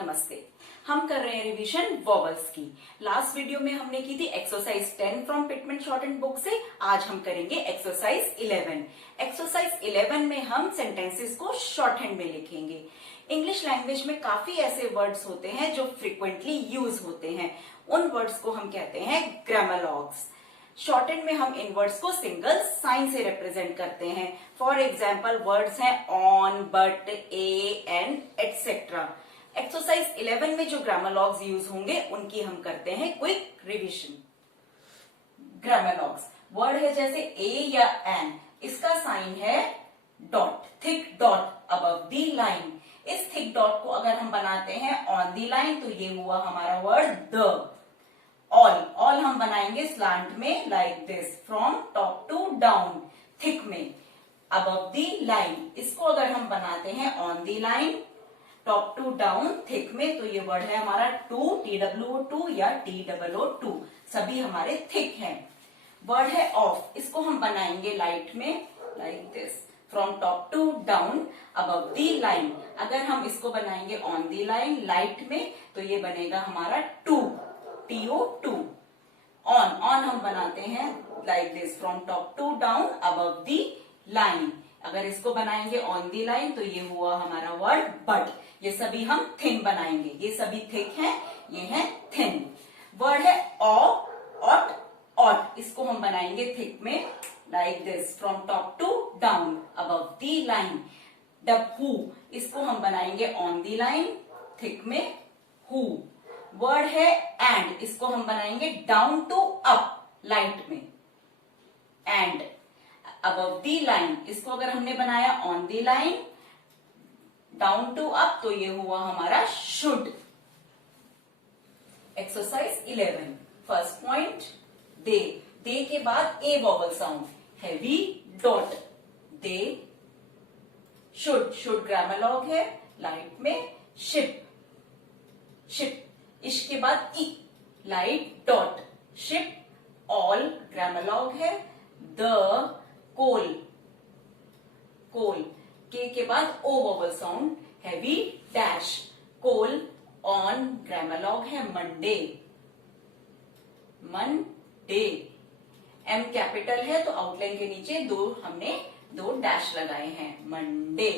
नमस्ते। हम कर रहे हैं रिवीजन वॉवल्स की। लास्ट वीडियो में हमने की थी exercise 10 from Pitman short hand book से। आज हम करेंगे एक्सरसाइज 11। एक्सरसाइज 11 में हम सेंटेंसेस को शॉर्ट हैंड में लिखेंगे। इंग्लिश लैंग्वेज में काफी ऐसे वर्ड्स होते हैं जो फ्रिक्वेंटली यूज होते हैं। उन वर्ड्स को हम कहते हैं ग्रामरलॉग्स। शॉर्ट हैंड में हम इन वर्ड्स को सिंगल साइन से रिप्रेजेंट करते हैं। फॉर एग्जाम्पल वर्ड्स हैं on, but, A, and etcetera. Exercise 11 में जो ग्रामरलॉग्स यूज होंगे उनकी हम करते हैं क्विक रिवीजन। ग्रामरलॉग्स वर्ड है जैसे ए या एन, इसका साइन है dot, thick dot above the line. इस थिक डॉट को अगर हम बनाते हैं ऑन दी लाइन तो ये हुआ हमारा वर्ड द। ऑल हम बनाएंगे स्लांट में like this, from top to down, thick में, अबव दी लाइन। इसको अगर हम बनाते हैं on the line, top to down, thick में, तो ये वर्ड है हमारा टू, TWO2 या TOO2, सभी हमारे थिक हैं। वर्ड है ऑफ, इसको हम बनाएंगे लाइट में like this, from top to down above the line. अगर हम इसको बनाएंगे ऑन दी लाइन लाइट में तो ये बनेगा हमारा टू, TO2। ऑन हम बनाते हैं like this, from top to down above the line. अगर इसको बनाएंगे ऑन दी लाइन तो ये हुआ हमारा वर्ड बट। ये सभी हम थिन बनाएंगे, ये सभी थिक हैं, ये है थिन। वर्ड है ऑट, ऑट, इसको हम बनाएंगे थिक में like this, from top to down above the line. Who, इसको हम बनाएंगे ऑन दी लाइन, थिक में, हु। वर्ड है एंड, इसको हम बनाएंगे डाउन टू अप, लाइट में, एंड, अबव दी लाइन। इसको अगर हमने बनाया on the line, down to up, तो ये हुआ हमारा should. Exercise 11, first point, they. They के बाद A vowel sound, heavy dot, they should grammalogue है, लाइट में, शिप, इश के बाद E, light dot, ship, all grammalogue है, द, कोल, के बाद O vowel sound, heavy dash, coal, on grammalogue है, मंडे, एम कैपिटल है तो आउटलाइन के नीचे हमने दो डैश लगाए हैं, मंडे,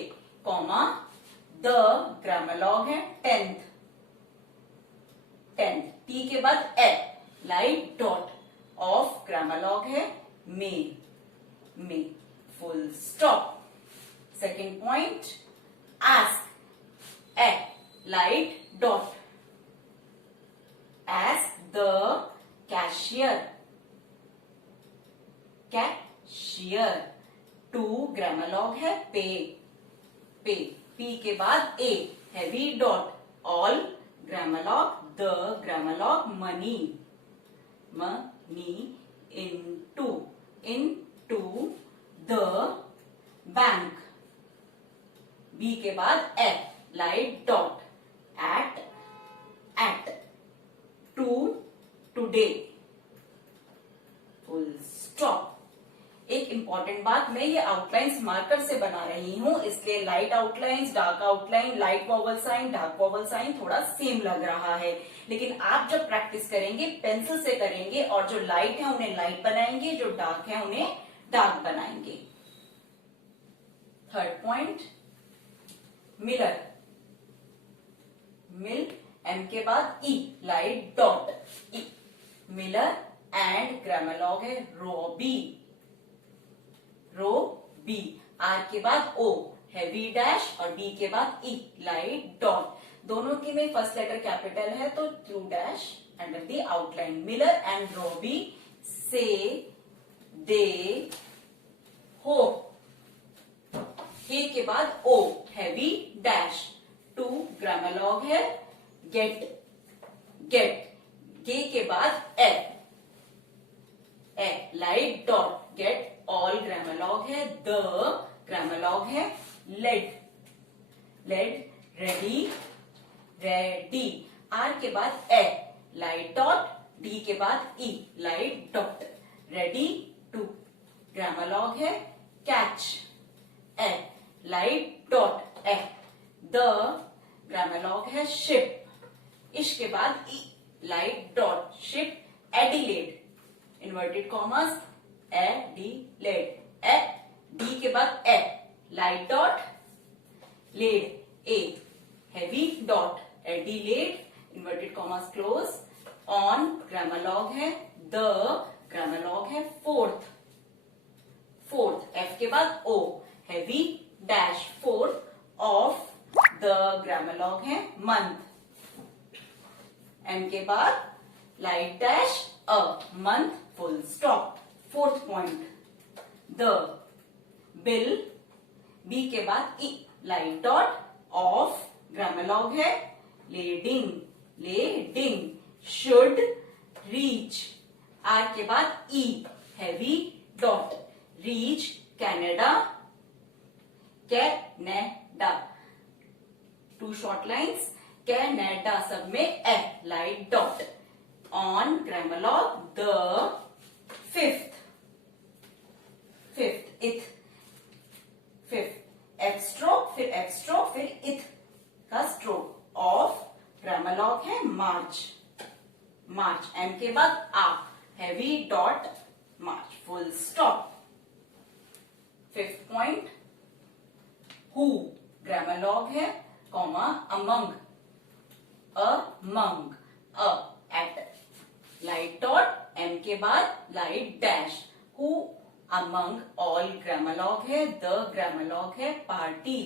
कॉमा, द ग्रामरलॉग है, टेंथ, टी के बाद A, light dot, of grammalogue है, may, full stop. Second point, ask, A, light dot, ask the cashier, to grammalogue है, पे, पी के बाद A, heavy dot, all grammalogue, the grammalogue, money, into the bank, B के बाद F, light dot, at, today, full stop. एक important बात, मैं ये outlines marker से बना रही हूं, इसलिए light outlines, dark outline, light vowel sign, dark vowel sign थोड़ा सेम लग रहा है। लेकिन आप जब प्रैक्टिस करेंगे पेंसिल से करेंगे, और जो लाइट है उन्हें लाइट बनाएंगे, जो डार्क है उन्हें डार्क बनाएंगे। थर्ड पॉइंट, मिलर, एम के बाद E, light dot, E, Miller, and grammalogue है, बी, आर के बाद ओ, हैवी डैश, और बी के बाद ई, लाइट डॉट। दोनों की में फर्स्ट लेटर कैपिटल है तो to dash under the outline. Miller and Robbie say they go, K के बाद O, heavy dash, to grammalogue है, गेट, के के बाद A, light dot, get, all grammalogue है, द ग्रामरलॉग है, लेड, रेडी, आर के बाद ए, लाइट डॉट, डी के बाद E, light dot, ready to, grammalogue है, catch, A, light dot, the grammalogue है शिप, इश के बाद E, light dot, ship Adelaide, inverted commas, Adelaide, A, D के बाद A, light dot, led, A, heavy dot, Adelaide, inverted commas close, on grammalogue है the, grammalogue है fourth, fourth, F के बाद O, heavy dash fourth, of the grammalogue है month, M के बाद light dash अ, month full stop, fourth point, the, bill, B के बाद E, light dot, of, grammalogue है lading, lading, should, reach, R के बाद E, heavy dot, reach, Canada, Canada, two short lines, Canada सब में A, light dot, on grammalogue the, fifth, fifth, ith, fifth, F stroke, फिर F stroke, फिर ith का stroke, of, grammalogue है मार्च, मार्च, M के बाद आ, heavy dot, March full stop, fifth point, who, grammalogue है comma among, among, अ, at, light dot, M के बाद light dash, who among all, grammalogue है द, ग्रामर लॉग है पार्टी,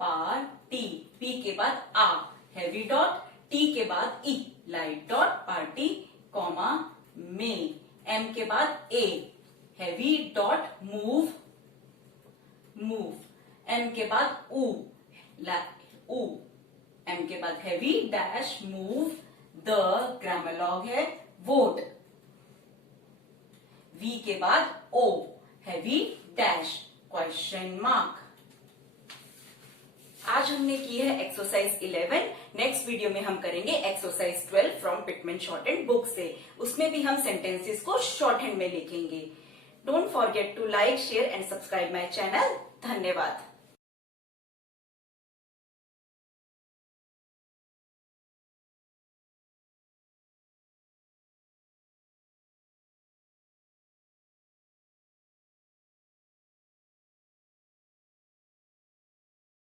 पार्टी, पी के बाद आ, हैवी डॉट, टी के बाद E, light dot, party, comma may, M के बाद A, heavy dot, move, move, M के बाद ऊ, ऊ, एम के बाद heavy dash move, the, grammalogue है वोट, वी के बाद O, heavy dash, question mark. आज हमने की है एक्सरसाइज 11। नेक्स्ट वीडियो में हम करेंगे exercise 12 from Pitman short hand book से। उसमें भी हम सेंटेंसेस को शॉर्ट हैंड में लिखेंगे। Don't forget to like, share and subscribe my channel. धन्यवाद।